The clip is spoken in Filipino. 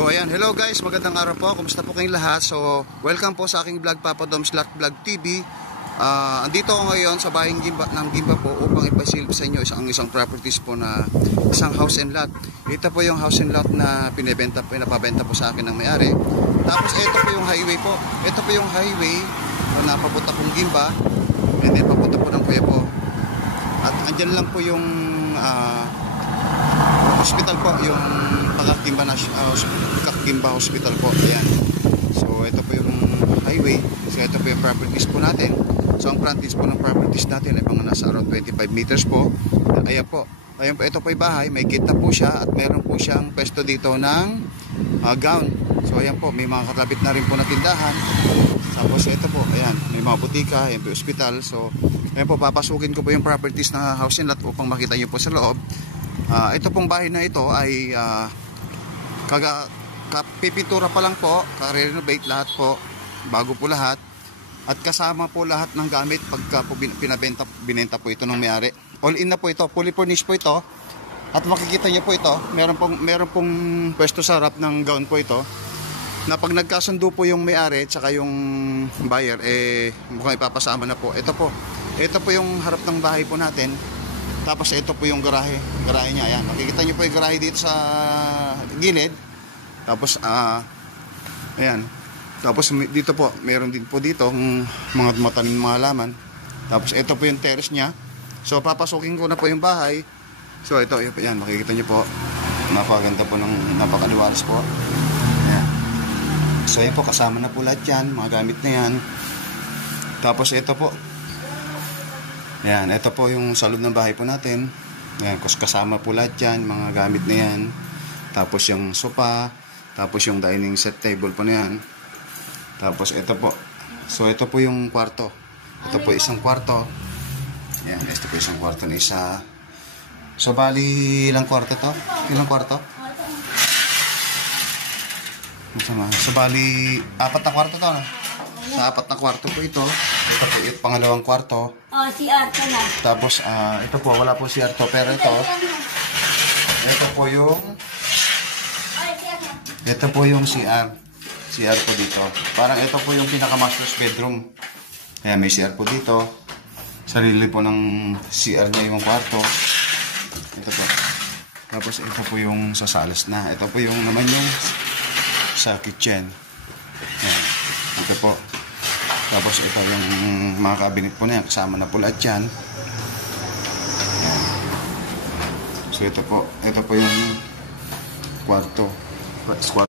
So ayan, hello guys, magandang araw po. Kumusta po kayong lahat? So welcome po sa aking vlog, Papa Dom's Lot Vlog TV. Andito ako ngayon sa bahay ng Gimba po upang ipasilip sa inyo isang properties po na isang house and lot. Ito po yung house and lot na pinapabenta po sa akin ng may-ari. Tapos ito po yung highway po. Ito po yung highway na papunta pong Gimba and then papunta po ng Puya po. At andyan lang po yung hospital po, yung Kakagimba Hospital po. Ayan. So ito po yung highway. So ito po yung properties po natin. So ang frontage po ng properties natin ay mga nasa around 25 meters po. Ayan po. Ayan po, ito po yung bahay. May gate na po siya at meron po siyang pwesto dito ng gown. So ayan po, may mga kakabit na rin po na tindahan. Tapos ito po, ayan, may mga butika, ayan po yung hospital. So ayan po, papasukin ko po yung properties na house and lot upang makita nyo po sa loob. Ito pong bahay na ito ay pipintura pa lang po, ka-renovate lahat po, bago po lahat. At kasama po lahat ng gamit pagka po binenta po ito ng may-ari. All in na po ito, fully furnished po ito. At makikita niyo po ito, meron pong pwesto sa harap ng gown po ito. Na pag nagkasundo po yung may-ari at saka yung buyer, mukhang ipapasama na po. Ito po yung harap ng bahay po natin. Tapos ito po yung garahe niya. Ayan, makikita niyo po yung garahe dito sa gilid. Tapos ayan. Tapos dito po, meron din po dito mga matanim mga halaman. Tapos ito po yung terrace niya. So papasukin ko na po yung bahay. So ito, ayan, makikita niyo po. Napakaganda po ng napakaliwalas po. Ayan. So ayan po, kasama na po lahat yan, mga gamit na yan. Tapos ito po. Ayan, ito po yung sa loob ng bahay po natin. Ayan, kasama po lahat yan, mga gamit na yan. Tapos yung sofa, tapos yung dining set table po na yan. Tapos ito po. So ito po yung kwarto. Ito po isang kwarto. Ayan, ito po isang kwarto na isa. So bali, ilang kwarto to? Ilang kwarto? So bali, 4 na kwarto to, no? Sa 4 na kwarto po ito. Ito po yung pangalawang kwarto. CR to na. Tapos, ito po, wala po CR to. Pero ito po yung CR. CR po dito. Parang ito po yung pinaka-master's bedroom. Kaya may CR po dito. Sarili po ng CR niya yung kwarto. Ito po. Tapos, ito po yung sa salas na. Ito po yung naman yung sa kitchen. Ayan. Ito po. Tapos ito yung mga cabinet po na yan. Kasama na po lahat yan. Ayan. So ito po yung kwarto.